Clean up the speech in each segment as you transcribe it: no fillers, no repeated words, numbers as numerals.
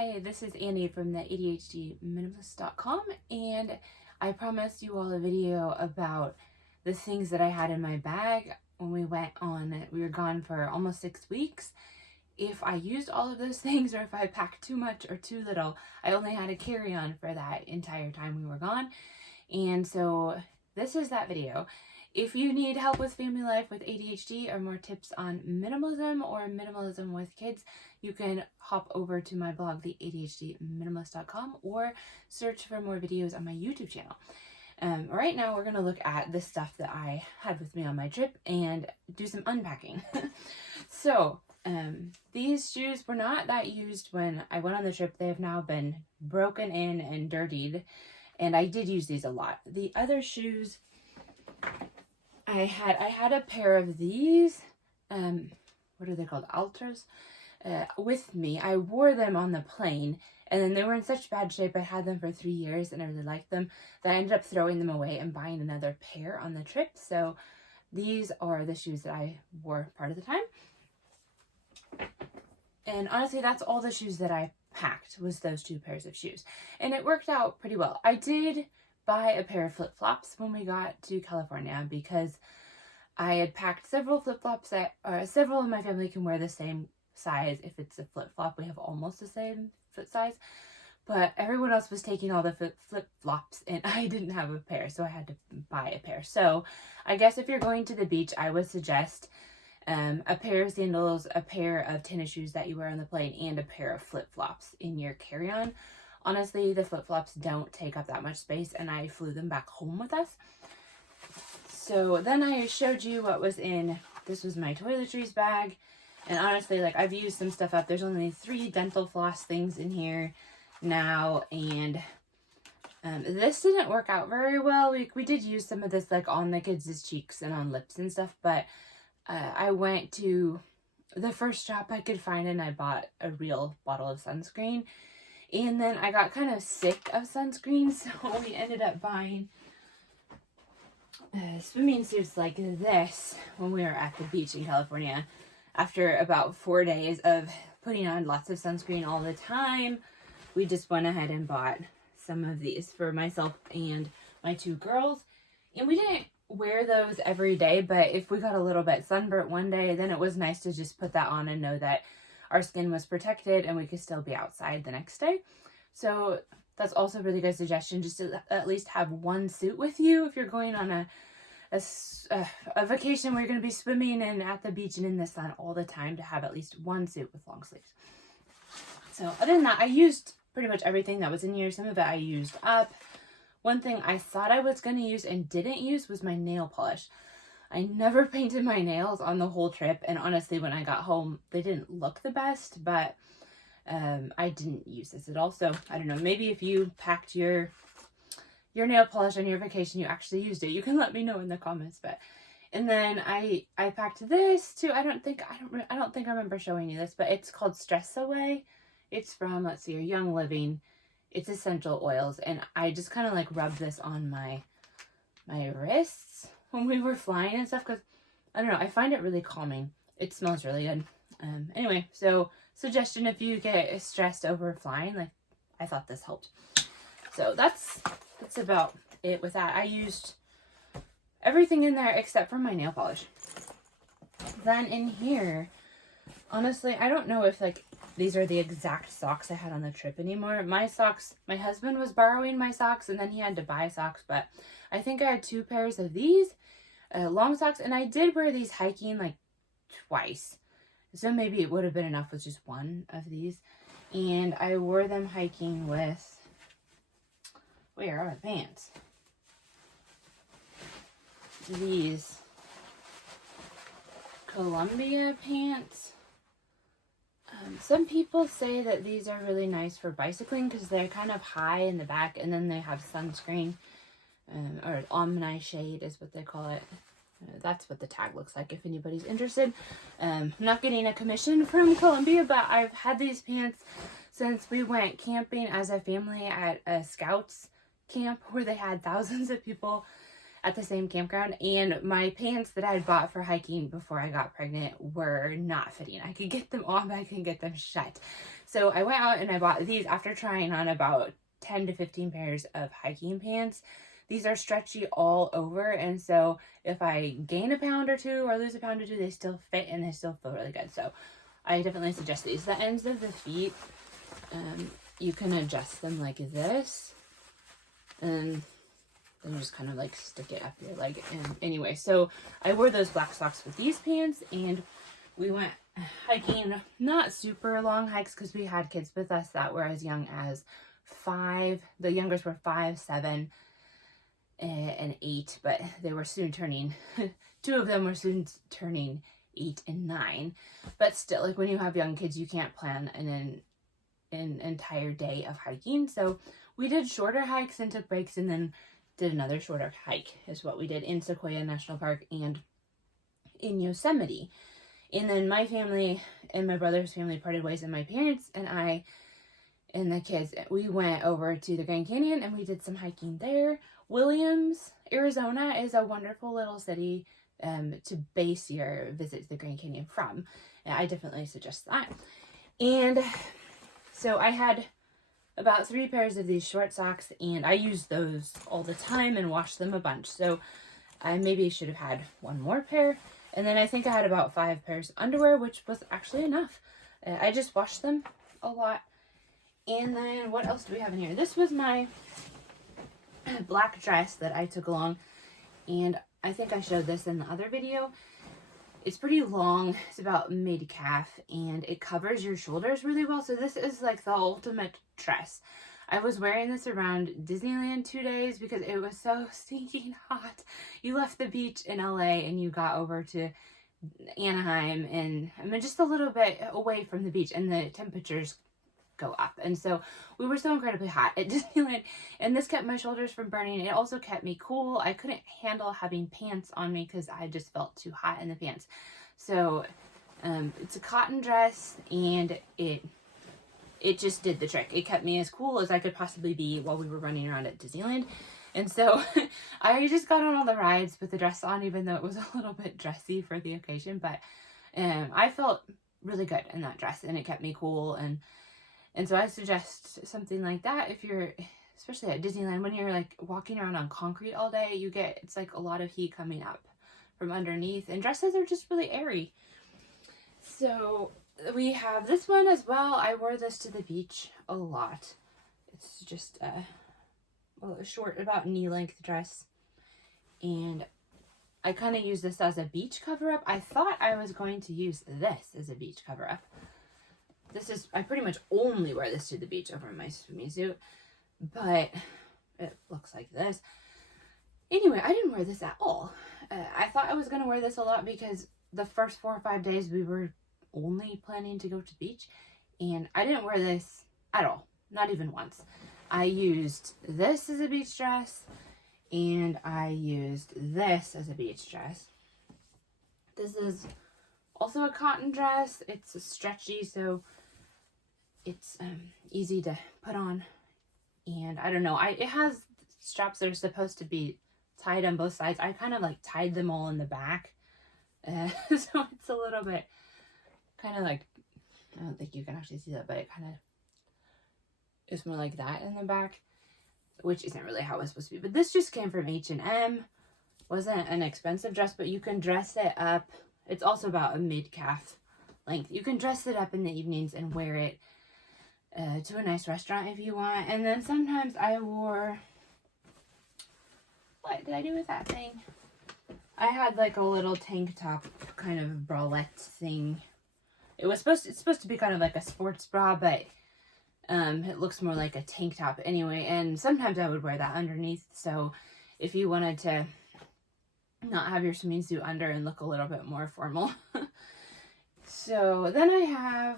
Hi, this is Annie from the ADHD Minimalist.com, and I promised you all a video about the things that I had in my bag when we were gone for almost 6 weeks. If I used all of those things or if I packed too much or too little, I only had a carry-on for that entire time we were gone. And so this is that video. If you need help with family life with ADHD or more tips on minimalism or minimalism with kids, you can hop over to my blog, the ADHDminimalist.com, or search for more videos on my YouTube channel. Right now we're going to look at the stuff that I had with me on my trip and do some unpacking. So these shoes were not that used when I went on the trip. They have now been broken in and dirtied, and I did use these a lot. The other shoes I had a pair of these, what are they called, Altras, with me. I wore them on the plane, and then they were in such bad shape. I had them for 3 years, and I really liked them, that I ended up throwing them away and buying another pair on the trip. So these are the shoes that I wore part of the time. And honestly, that's all the shoes that I packed, was those 2 pairs of shoes. And it worked out pretty well. I did buy a pair of flip-flops when we got to California because I had packed several flip-flops that several of my family can wear the same size. If it's a flip-flop, we have almost the same foot size, but everyone else was taking all the flip-flops and I didn't have a pair, so I had to buy a pair. So I guess if you're going to the beach, I would suggest a pair of sandals, a pair of tennis shoes that you wear on the plane, and a pair of flip-flops in your carry-on. Honestly, the flip-flops don't take up that much space, and I flew them back home with us. So then I showed you what was in, this was my toiletries bag. And honestly, like, I've used some stuff up. There's only 3 dental floss things in here now, and this didn't work out very well. We did use some of this, like, on the kids' cheeks and on lips and stuff, but I went to the first shop I could find, and I bought a real bottle of sunscreen. And then I got kind of sick of sunscreen, so we ended up buying swimming suits like this when we were at the beach in California. After about 4 days of putting on lots of sunscreen all the time, we just went ahead and bought some of these for myself and my 2 girls. And we didn't wear those every day, but if we got a little bit sunburnt one day, then it was nice to just put that on and know that our skin was protected and we could still be outside the next day. So that's also a really good suggestion, just to at least have 1 suit with you if you're going on a vacation where you're going to be swimming and at the beach and in the sun all the time, to have at least 1 suit with long sleeves. So other than that, I used pretty much everything that was in here. Some of it I used up. One thing I thought I was going to use and didn't use was my nail polish. I never painted my nails on the whole trip, and honestly, when I got home, they didn't look the best, but I didn't use this at all. So I don't know, maybe if you packed your nail polish on your vacation, you actually used it, you can let me know in the comments. But and then I packed this too. I don't think I remember showing you this, but it's called Stress Away. It's from, let's see, Young Living. It's essential oils, and I just kind of like rubbed this on my wrists when we were flying and stuff, because I don't know, I find it really calming. It smells really good. Anyway, so suggestion, if you get stressed over flying, like, I thought this helped. So that's about it with that. I used everything in there except for my nail polish. Then in here, honestly, I don't know if like these are the exact socks I had on the trip anymore. My socks, my husband was borrowing my socks, and then he had to buy socks, but I think I had 2 pairs of these long socks, and I did wear these hiking like twice. So maybe it would have been enough with just 1 of these. And I wore them hiking with, where are my pants? These Columbia pants. Some people say that these are really nice for bicycling because they're kind of high in the back, and then they have sunscreen, or omni shade is what they call it. That's what the tag looks like if anybody's interested. I'm not getting a commission from Columbia, but I've had these pants since we went camping as a family at a Scouts camp where they had thousands of people. at the same campground, and my pants that I had bought for hiking before I got pregnant were not fitting. I could get them on, but I couldn't get them shut. So I went out and I bought these after trying on about 10 to 15 pairs of hiking pants. These are stretchy all over, and so if I gain a pound or two or lose a pound or two, they still fit and they still feel really good. So I definitely suggest these. The ends of the feet, you can adjust them like this, and then just kind of like stick it up your leg. And anyway, so I wore those black socks with these pants, and we went hiking. Not super long hikes because we had kids with us that were as young as 5. The youngest were 5, 7, and 8, but they were soon turning 2 of them were soon turning 8 and 9. But still, like, when you have young kids, you can't plan an entire day of hiking. So we did shorter hikes and took breaks, and then did another shorter hike is what we did in Sequoia National Park and in Yosemite. And then my family and my brother's family parted ways, and my parents and I and the kids, we went over to the Grand Canyon and we did some hiking there. Williams, Arizona is a wonderful little city to base your visit to the Grand Canyon from. And I definitely suggest that. And so I had about 3 pairs of these short socks, and I used those all the time and washed them a bunch. So I maybe should have had 1 more pair. And then I think I had about 5 pairs of underwear, which was actually enough. I just washed them a lot. And then what else do we have in here? This was my black dress that I took along, and I think I showed this in the other video. It's pretty long. It's about mid-calf, and it covers your shoulders really well. So this is like the ultimate dress. I was wearing this around Disneyland 2 days because it was so stinking hot. You left the beach in LA and you got over to Anaheim, and I mean, just a little bit away from the beach, and the temperatures go up. And so we were so incredibly hot at Disneyland, and this kept my shoulders from burning. It also kept me cool. I couldn't handle having pants on me because I just felt too hot in the pants. So it's a cotton dress, and it just did the trick. It kept me as cool as I could possibly be while we were running around at Disneyland. And so I just got on all the rides with the dress on, even though it was a little bit dressy for the occasion. But I felt really good in that dress, and it kept me cool. And so I suggest something like that if you're, especially at Disneyland, when you're like walking around on concrete all day, it's like a lot of heat coming up from underneath, and dresses are just really airy. So we have this one as well. I wore this to the beach a lot. It's just a short, about knee-length dress, and I kind of use this as a beach cover-up. I thought I was going to use this as a beach cover-up. I pretty much only wear this to the beach over my swimming suit, but it looks like this. Anyway, I didn't wear this at all. I thought I was going to wear this a lot because the first 4 or 5 days we were only planning to go to the beach, and I didn't wear this at all, not even once. I used this as a beach dress, and I used this as a beach dress. This is also a cotton dress. It's stretchy, so it's easy to put on. And I don't know, it has straps that are supposed to be tied on both sides. I kind of like tied them all in the back. So it's a little bit kind of like, I don't think you can actually see that, but it kind of is more like that in the back, which isn't really how it's supposed to be. But this just came from H&M. Wasn't an expensive dress, but you can dress it up. It's also about a mid-calf length. You can dress it up in the evenings and wear it to a nice restaurant if you want. And then sometimes I wore, what did I do with that thing? I had like a little tank top kind of bralette thing. It's supposed to be kind of like a sports bra, but it looks more like a tank top anyway. And sometimes I would wear that underneath. So if you wanted to not have your swimming suit under and look a little bit more formal. So then I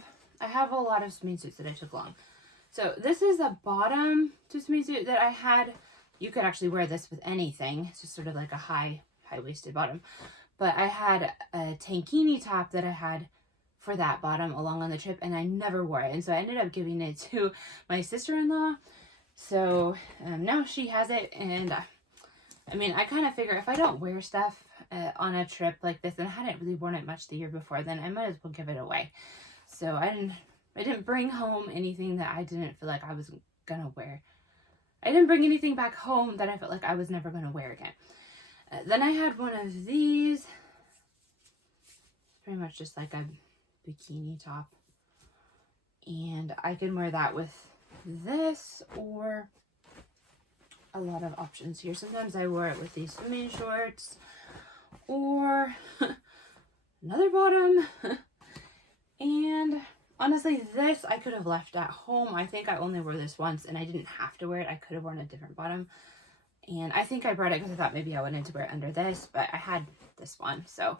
have a lot of swimming suits that I took along. So this is a bottom to swimming suit that I had. You could actually wear this with anything. It's just sort of like a high-waisted bottom. But I had a tankini top that I had for that bottom along on the trip, and I never wore it. And so I ended up giving it to my sister-in-law. So now she has it, and I mean, I kind of figure if I don't wear stuff on a trip like this, and I hadn't really worn it much the year before, then I might as well give it away. So I didn't bring home anything that I didn't feel like I was gonna wear. I didn't bring anything back home that I felt like I was never gonna wear again. Then I had one of these, pretty much just like a bikini top, and I can wear that with this or a lot of options here. Sometimes I wore it with these swimming shorts or another bottom. And honestly, this I could have left at home. I think I only wore this once and I didn't have to wear it. I could have worn a different bottom. And I think I brought it because I thought maybe I wanted to wear it under this, but I had this one. So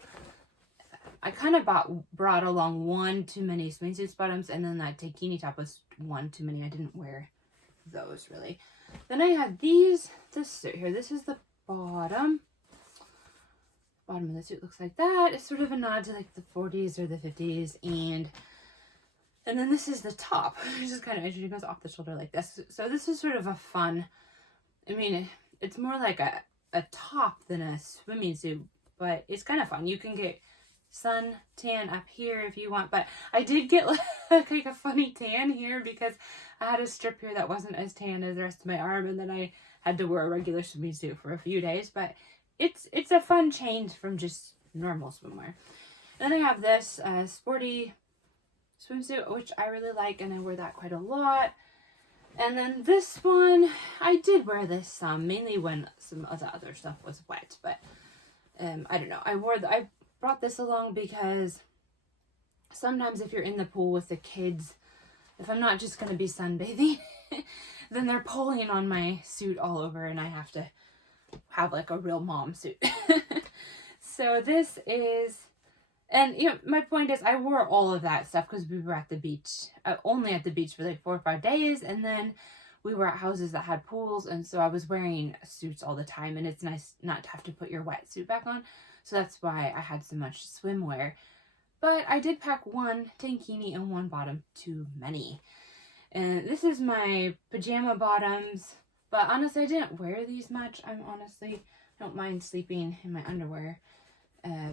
I kind of brought along one too many swimsuits bottoms, and then that bikini top was one too many. I didn't wear those really. Then I had this suit here. This is the bottom. Bottom of the suit looks like that. It's sort of a nod to like the 40s or the 50s. And then this is the top. It's just kind of interesting. It goes off the shoulder like this. So this is sort of a fun, I mean, it's more like a top than a swimming suit, but it's kind of fun. You can get sun tan up here if you want, but I did get like a funny tan here because I had a strip here that wasn't as tan as the rest of my arm, and then I had to wear a regular swimming suit for a few days, but it's a fun change from just normal swimwear. And then I have this sporty swimsuit, which I really like, and I wear that quite a lot. And then this one, I did wear this some, mainly when some of the other stuff was wet, but I don't know. I brought this along because sometimes if you're in the pool with the kids, if I'm not just going to be sunbathing, then they're pulling on my suit all over and I have to have like a real mom suit. So this is, and you know, my point is I wore all of that stuff because we were at the beach, only at the beach for like 4 or 5 days. And then we were at houses that had pools. And so I was wearing suits all the time, and it's nice not to have to put your wetsuit back on. So that's why I had so much swimwear. But I did pack one tankini and one bottom too many. And this is my pajama bottoms. But honestly, I didn't wear these much. I don't mind sleeping in my underwear.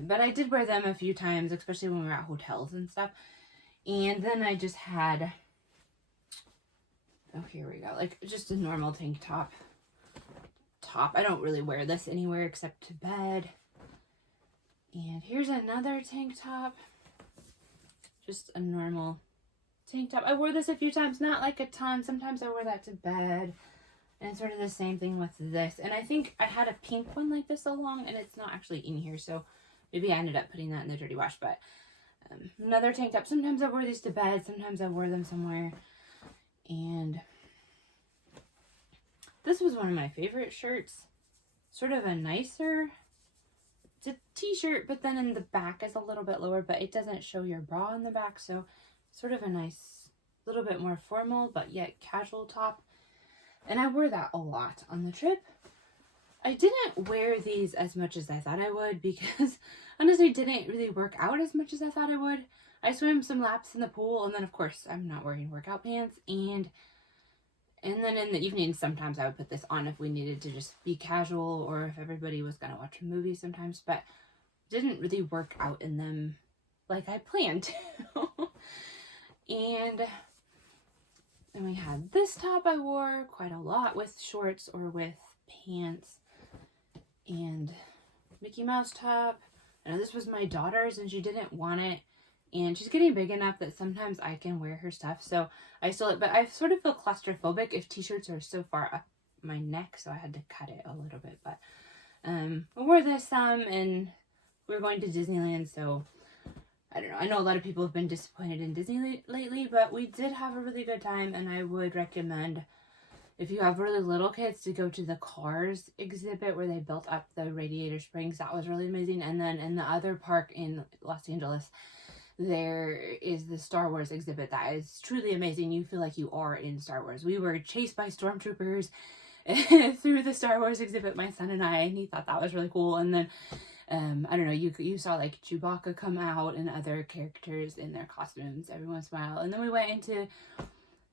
But I did wear them a few times, especially when we were at hotels and stuff. And then I just had, oh, here we go. Like just a normal tank top. I don't really wear this anywhere except to bed. And here's another tank top. Just a normal tank top. I wore this a few times, not like a ton. Sometimes I wear that to bed. And sort of the same thing with this. And I think I had a pink one like this along, and it's not actually in here. So maybe I ended up putting that in the dirty wash. But another tank top. Sometimes I wore these to bed. Sometimes I wore them somewhere. And this was one of my favorite shirts. Sort of a nicer, it's a t-shirt, but then in the back is a little bit lower, but it doesn't show your bra in the back. So sort of a nice, little bit more formal, but yet casual top. And I wore that a lot on the trip. I didn't wear these as much as I thought I would because honestly didn't really work out as much as I thought I would. I swam some laps in the pool, and then of course I'm not wearing workout pants, and then in the evening sometimes I would put this on if we needed to just be casual or if everybody was going to watch a movie sometimes, but didn't really work out in them like I planned to. And then we had this top I wore quite a lot with shorts or with pants, and Mickey Mouse top. I know this was my daughter's and she didn't want it, and she's getting big enough that sometimes I can wear her stuff, so I stole it. But I sort of feel claustrophobic if t-shirts are so far up my neck, so I had to cut it a little bit. But I wore this some, and we were going to Disneyland, so I don't know. I know a lot of people have been disappointed in Disney lately, but we did have a really good time, and I would recommend, if you have really little kids, to go to the Cars exhibit where they built up the Radiator Springs. That was really amazing. And then in the other park in Los Angeles, there is the Star Wars exhibit that is truly amazing. You feel like you are in Star Wars. We were chased by stormtroopers through the Star Wars exhibit, my son and I, and he thought that was really cool. And then I don't know, you saw like Chewbacca come out and other characters in their costumes every once in a while. And then we went into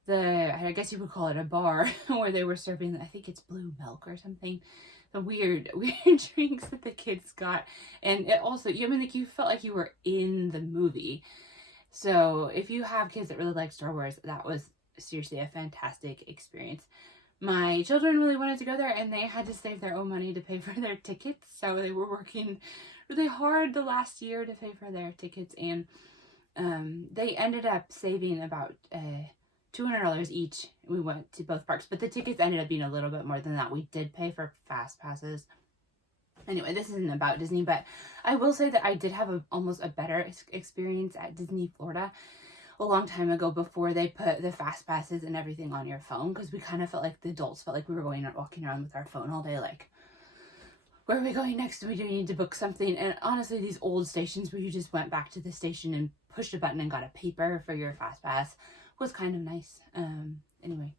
I guess you would call it a bar, where they were serving, I think it's blue milk or something. The weird drinks that the kids got. And it also, like you felt like you were in the movie. So if you have kids that really like Star Wars, that was seriously a fantastic experience. My children really wanted to go there, and they had to save their own money to pay for their tickets. So they were working really hard the last year to pay for their tickets, and they ended up saving about $200 each. We went to both parks, but the tickets ended up being a little bit more than that. We did pay for fast passes. Anyway, this isn't about Disney, but I will say that I did have almost a better experience at Disney Florida a long time ago, before they put the fast passes and everything on your phone, because we kind of felt like the adults felt like we were walking around with our phone all day, like, where are we going next? Do we need to book something? And honestly, these old stations where you just went back to the station and pushed a button and got a paper for your fast pass was kind of nice. Anyway,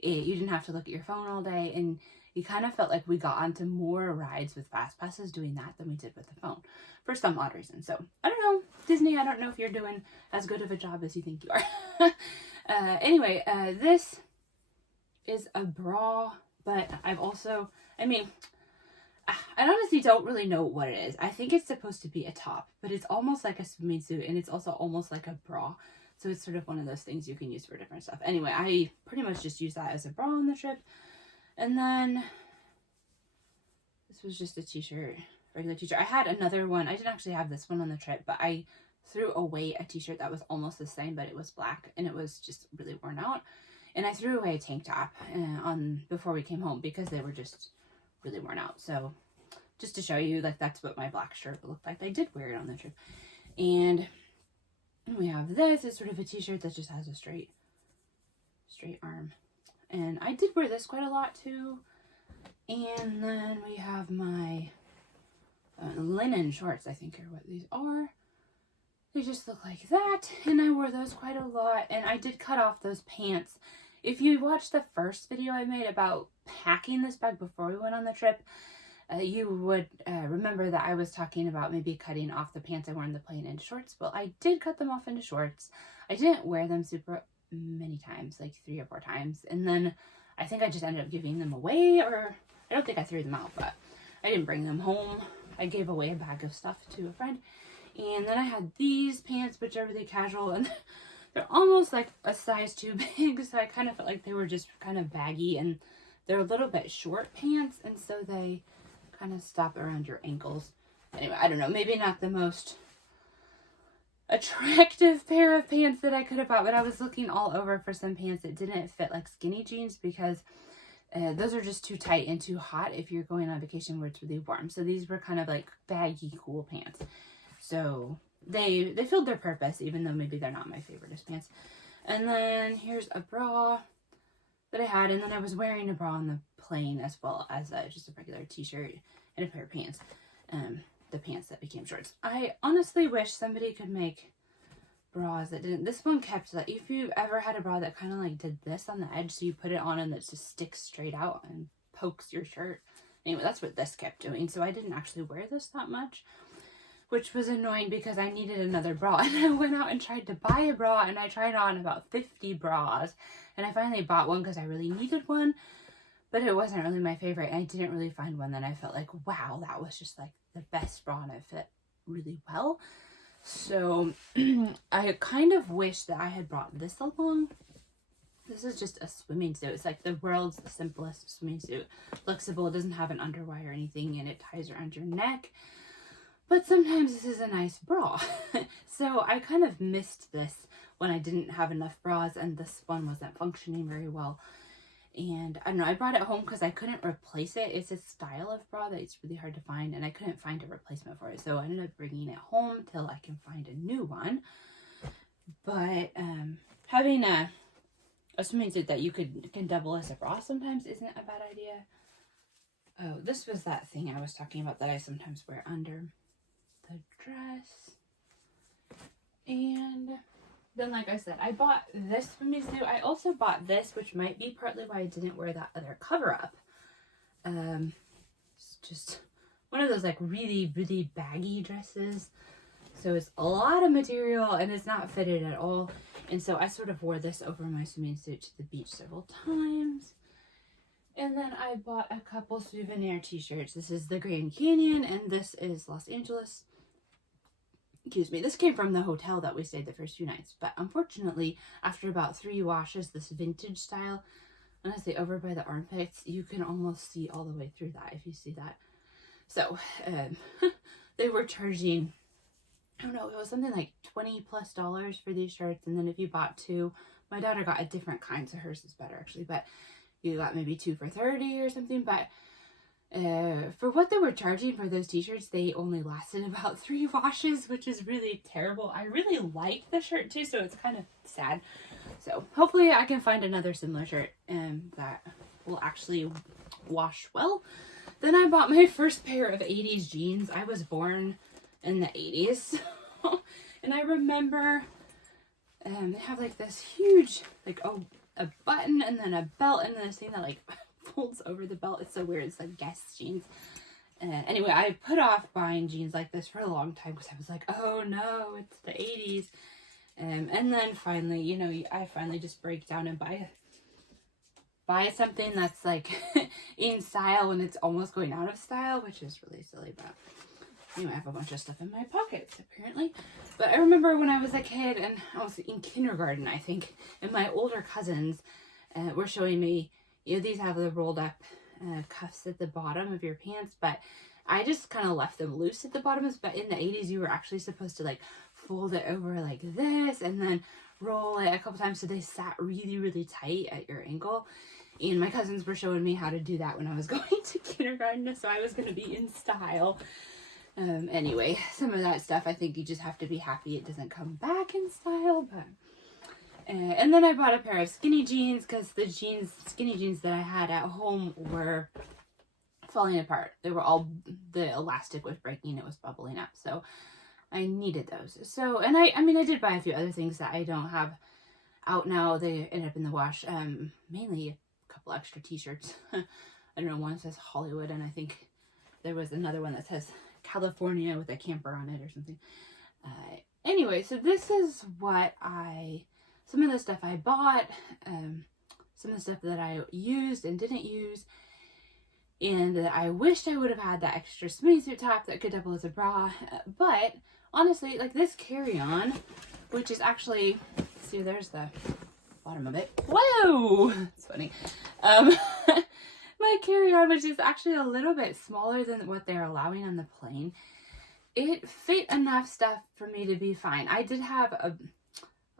you didn't have to look at your phone all day, and you kind of felt like we got onto more rides with fast passes doing that than we did with the phone, for some odd reason. So I don't know, Disney, I don't know if you're doing as good of a job as you think you are. Anyway, this is a bra, but I've also, I honestly don't really know what it is. I think it's supposed to be a top, but it's almost like a swimming suit, and it's also almost like a bra. So it's sort of one of those things you can use for different stuff. Anyway, I pretty much just use that as a bra on the trip. And then this was just a t-shirt, regular t-shirt. I had another one. I didn't actually have this one on the trip, but I threw away a t-shirt that was almost the same, but it was black, and it was just really worn out. And I threw away a tank top before we came home, because they were just really worn out. So just to show you, like, that's what my black shirt looked like. I did wear it on the trip. And we have this. It's sort of a t-shirt that just has a straight arm. And I did wear this quite a lot too. And then we have my linen shorts, I think are what these are. They just look like that. And I wore those quite a lot. And I did cut off those pants. If you watched the first video I made about packing this bag before we went on the trip, you would remember that I was talking about maybe cutting off the pants I wore in the plane into shorts. Well, I did cut them off into shorts. I didn't wear them super many times, like 3 or 4 times. And then I think I just ended up giving them away, or I don't think I threw them out, but I didn't bring them home. I gave away a bag of stuff to a friend. And then I had these pants, which are really casual, and they're almost like a size too big. So I kind of felt like they were just kind of baggy, and they're a little bit short pants, and so they kind of stop around your ankles. Anyway, I don't know, maybe not the most attractive pair of pants that I could have bought, but I was looking all over for some pants that didn't fit like skinny jeans, because those are just too tight and too hot if you're going on vacation where it's really warm. So these were kind of like baggy, cool pants. So they filled their purpose, even though maybe they're not my favoriteest pants. And then here's a bra that I had, and then I was wearing a bra on the plane, as well as just a regular t-shirt and a pair of pants. The pants that became shorts. I honestly wish somebody could make bras that didn't. This one kept, like, if you've ever had a bra that kind of like did this on the edge, so you put it on and it just sticks straight out and pokes your shirt. Anyway, that's what this kept doing. So I didn't actually wear this that much, which was annoying because I needed another bra. And I went out and tried to buy a bra, and I tried on about 50 bras. And I finally bought one because I really needed one, but it wasn't really my favorite. And I didn't really find one that I felt like, wow, that was just like the best bra, and it fit really well. So I kind of wish that I had brought this along. This is just a swimming suit. It's like the world's simplest swimming suit. Flexible, it doesn't have an underwire or anything, and it ties around your neck. But sometimes this is a nice bra. So I kind of missed this when I didn't have enough bras, and this one wasn't functioning very well. And I don't know, I brought it home because I couldn't replace it. It's a style of bra that it's really hard to find, and I couldn't find a replacement for it. So I ended up bringing it home till I can find a new one. But having a swimming suit that you can double as a bra sometimes isn't a bad idea. Oh, this was that thing I was talking about that I sometimes wear under the dress. And then, like I said, I bought this swimming suit. I also bought this, which might be partly why I didn't wear that other cover-up. It's just one of those, like, really, really baggy dresses. So it's a lot of material, and it's not fitted at all. And so I sort of wore this over my swimming suit to the beach several times. And then I bought a couple souvenir t-shirts. This is the Grand Canyon and this is Los Angeles. Excuse me. This came from the hotel that we stayed the first few nights. But unfortunately, after about 3 washes, this vintage style, honestly, over by the armpits, you can almost see all the way through that if you see that. So they were charging, I don't know, it was something like $20+ for these shirts. And then if you bought 2, my daughter got a different kind, so hers is better actually, but you got maybe 2 for $30 or something. But for what they were charging for those t-shirts, they only lasted about 3 washes, which is really terrible. I really like the shirt too, so it's kind of sad. So hopefully I can find another similar shirt that will actually wash well. Then I bought my first pair of 80s jeans. I was born in the 80s. And I remember they have like this huge, like a button and then a belt and then this thing that like folds over the belt. It's so weird. It's like Guess jeans. Anyway, I put off buying jeans like this for a long time because I was like, oh no, it's the 80s. And then finally, you know, I finally just break down and buy something that's like in style when it's almost going out of style, which is really silly, but anyway, I have a bunch of stuff in my pockets apparently. But I remember when I was a kid and I was in kindergarten, I think, and my older cousins were showing me, you know, these have the rolled up cuffs at the bottom of your pants, but I just kind of left them loose at the bottoms. But in the 80s, you were actually supposed to like fold it over like this and then roll it a couple times so they sat really, really tight at your ankle. And my cousins were showing me how to do that when I was going to kindergarten, so I was going to be in style. Anyway, some of that stuff, I think you just have to be happy it doesn't come back in style. But and then I bought a pair of skinny jeans because the skinny jeans that I had at home were falling apart. They were all, the elastic was breaking, it was bubbling up, so I needed those. So, and I mean, I did buy a few other things that I don't have out now. They ended up in the wash. Mainly a couple extra t-shirts. I don't know, one says Hollywood, and I think there was another one that says California with a camper on it or something. Anyway, so this is what some of the stuff I bought, some of the stuff that I used and didn't use, and that I wished I would have had that extra swimsuit top that could double as a bra. But honestly, like this carry-on, which is actually, see, there's the bottom of it. Whoa! It's funny. My carry-on, which is actually a little bit smaller than what they're allowing on the plane, it fit enough stuff for me to be fine. I did have a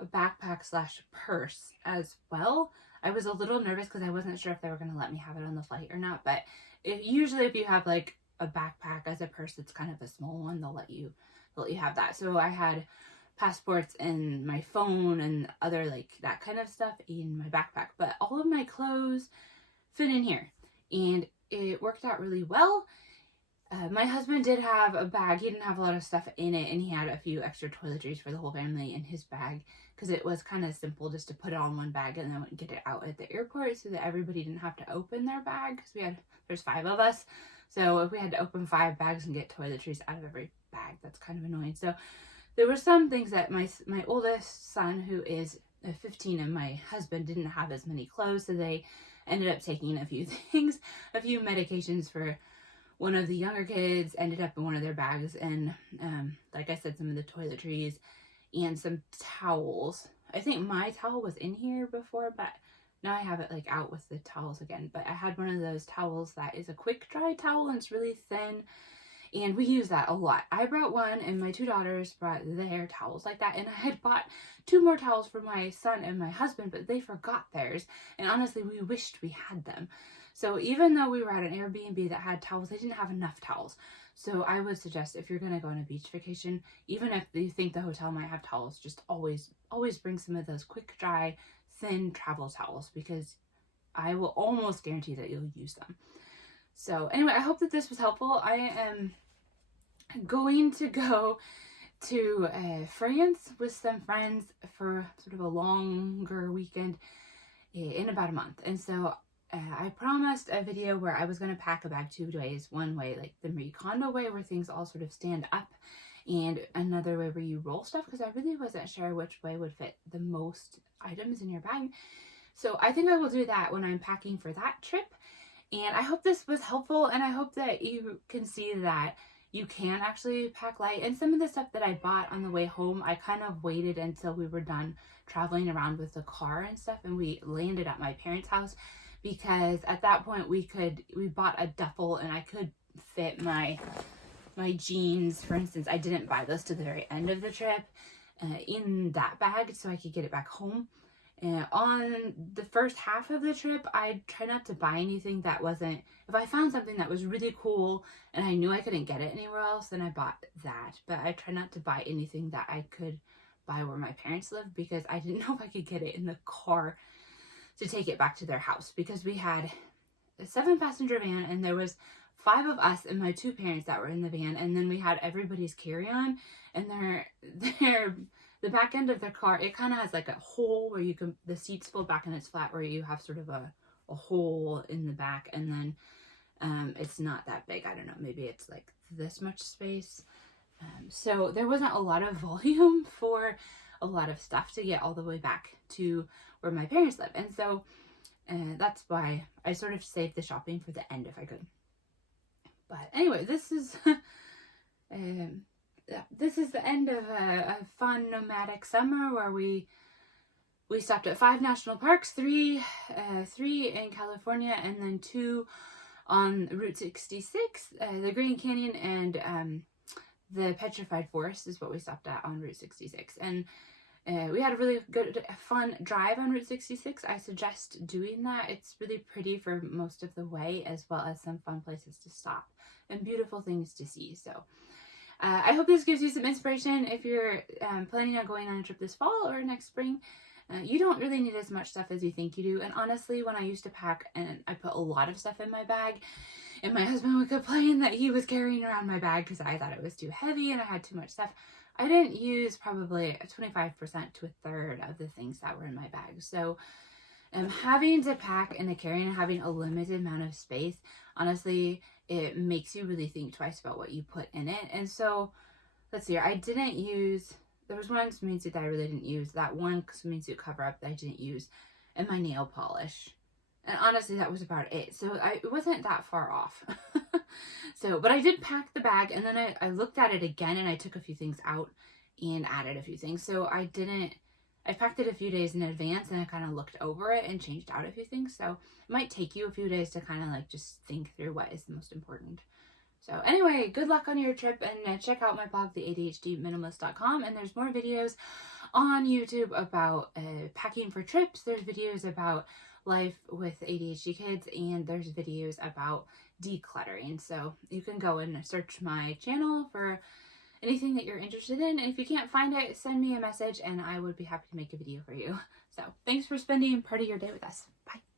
backpack / purse as well. I was a little nervous because I wasn't sure if they were going to let me have it on the flight or not, but usually if you have like a backpack as a purse, it's kind of a small one, they'll let you have that. So I had passports and my phone and other like that kind of stuff in my backpack, but all of my clothes fit in here and it worked out really well. My husband did have a bag. He didn't have a lot of stuff in it, and he had a few extra toiletries for the whole family in his bag because it was kind of simple just to put it on one bag and then get it out at the airport so that everybody didn't have to open their bag because there's 5 of us. So if we had to open 5 bags and get toiletries out of every bag, that's kind of annoying. So there were some things that my oldest son, who is 15, and my husband didn't have as many clothes, so they ended up taking a few things, a few medications for one of the younger kids ended up in one of their bags, and like I said, some of the toiletries and some towels. I think my towel was in here before, but now I have it like out with the towels again. But I had one of those towels that is a quick dry towel and it's really thin, and we use that a lot. I brought one and my 2 daughters brought their towels like that, and I had bought 2 more towels for my son and my husband, but they forgot theirs, and honestly we wished we had them. So even though we were at an Airbnb that had towels, they didn't have enough towels. So I would suggest if you're going to go on a beach vacation, even if you think the hotel might have towels, just always bring some of those quick dry, thin travel towels, because I will almost guarantee that you'll use them. So anyway, I hope that this was helpful. I am going to go to France with some friends for sort of a longer weekend in about a month. And so I promised a video where I was going to pack a bag 2 ways. One way, like the Marie Kondo way, where things all sort of stand up, and another way where you roll stuff, because I really wasn't sure which way would fit the most items in your bag. So I think I will do that when I'm packing for that trip. And I hope this was helpful, and I hope that you can see that you can actually pack light. And some of the stuff that I bought on the way home, I kind of waited until we were done traveling around with the car and stuff, and we landed at my parents' house, because at that point we bought a duffel and I could fit my jeans, for instance. I didn't buy those to the very end of the trip in that bag so I could get it back home. On the first half of the trip, I try not to buy anything that wasn't, if I found something that was really cool and I knew I couldn't get it anywhere else, then I bought that. But I try not to buy anything that I could buy where my parents live, because I didn't know if I could get it in the car to take it back to their house, because we had a 7-passenger van and there was 5 of us and my 2 parents that were in the van, and then we had everybody's carry-on, and the back end of their car, it kind of has like a hole where you can, the seats fold back and it's flat, where you have sort of a hole in the back, and then it's not that big. I don't know, maybe it's like this much space. So there wasn't a lot of volume for a lot of stuff to get all the way back to where my parents live. And so that's why I sort of saved the shopping for the end if I could. But anyway, this is this is the end of a fun nomadic summer where we stopped at 5 national parks, 3 in California, and then 2 on Route 66, the Grand Canyon and the Petrified Forest is what we stopped at on Route 66. And we had a really good, fun drive on Route 66. I suggest doing that. It's really pretty for most of the way, as well as some fun places to stop and beautiful things to see. So I hope this gives you some inspiration if you're planning on going on a trip this fall or next spring. You don't really need as much stuff as you think you do. And honestly, when I used to pack and I put a lot of stuff in my bag, and my husband would complain that he was carrying around my bag because I thought it was too heavy and I had too much stuff, I didn't use probably 25% to a third of the things that were in my bag. So having to pack in a carry-on and having a limited amount of space, honestly, it makes you really think twice about what you put in it. And so, let's see here. I didn't use, there was one swimming suit that I really didn't use, that one swimming suit cover-up that I didn't use, and my nail polish. And honestly, that was about it. So it wasn't that far off. So, but I did pack the bag, and then I looked at it again, and I took a few things out and added a few things. So I packed it a few days in advance, and I kind of looked over it and changed out a few things. So it might take you a few days to kind of like just think through what is the most important. So anyway, good luck on your trip, and check out my blog, theadhdminimalist.com, and there's more videos on YouTube about packing for trips. There's videos about life with ADHD kids, and there's videos about decluttering. So you can go and search my channel for anything that you're interested in, and if you can't find it, send me a message and I would be happy to make a video for you. So thanks for spending part of your day with us. Bye.